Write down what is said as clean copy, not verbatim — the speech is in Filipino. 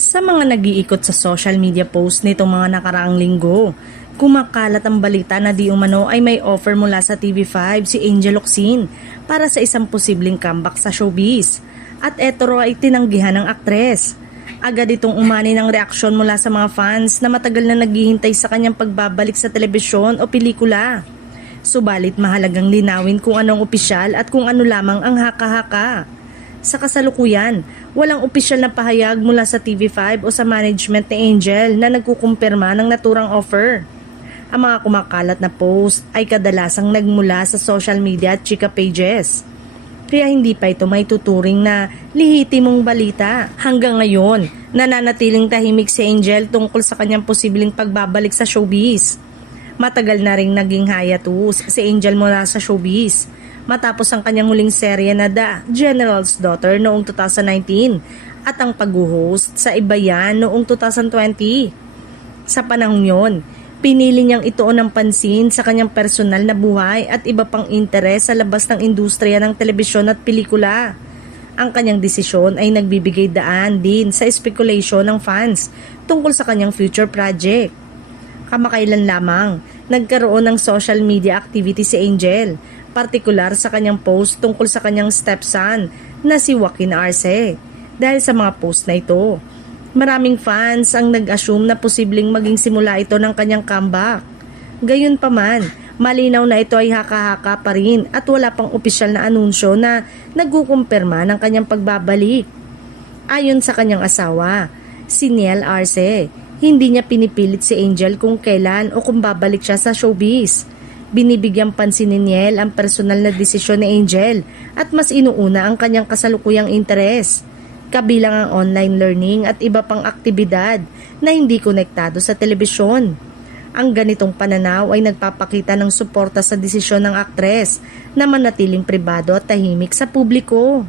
Sa mga nag-iikot sa social media post nitong mga nakaraang linggo, kumakalat ang balita na di umano ay may offer mula sa TV5 si Angel Locsin para sa isang posibleng comeback sa showbiz. At eto raw ay tinanggihan ng aktres. Agad itong umani ng reaksyon mula sa mga fans na matagal na naghihintay sa kanyang pagbabalik sa telebisyon o pelikula. Subalit mahalagang linawin kung anong opisyal at kung ano lamang ang haka-haka. Sa kasalukuyan, walang opisyal na pahayag mula sa TV5 o sa management ni Angel na nagkukumpirma ng naturang offer. Ang mga kumakalat na post ay kadalasang nagmula sa social media at chika pages. Kaya hindi pa ito may tuturing na lihitimong balita. Hanggang ngayon, nananatiling tahimik si Angel tungkol sa kanyang posibleng pagbabalik sa showbiz. Matagal na ring naging hiatus si Angel mula sa showbiz matapos ang kanyang huling serye na The General's Daughter noong 2019 at ang pag-host sa Iba Yan noong 2020. Sa panahong yon, pinili niyang ituon ng pansin sa kanyang personal na buhay at iba pang interes sa labas ng industriya ng telebisyon at pelikula. Ang kanyang desisyon ay nagbibigay daan din sa speculation ng fans tungkol sa kanyang future project. Kamakailan lamang, nagkaroon ng social media activity si Angel, partikular sa kanyang post tungkol sa kanyang stepson na si Joaquin Arce. Dahil sa mga post na ito, maraming fans ang nag-assume na posibleng maging simula ito ng kanyang comeback. Gayunpaman, malinaw na ito ay haka-haka pa rin at wala pang opisyal na anunsyo na nagkukumpirma ng kanyang pagbabalik. Ayon sa kanyang asawa, si Niel Arce, hindi niya pinipilit si Angel kung kailan o kung babalik siya sa showbiz. Binibigyang pansin ni Niel ang personal na desisyon ni Angel at mas inuuna ang kanyang kasalukuyang interes, kabilang ang online learning at iba pang aktibidad na hindi konektado sa telebisyon. Ang ganitong pananaw ay nagpapakita ng suporta sa desisyon ng aktres na manatiling pribado at tahimik sa publiko.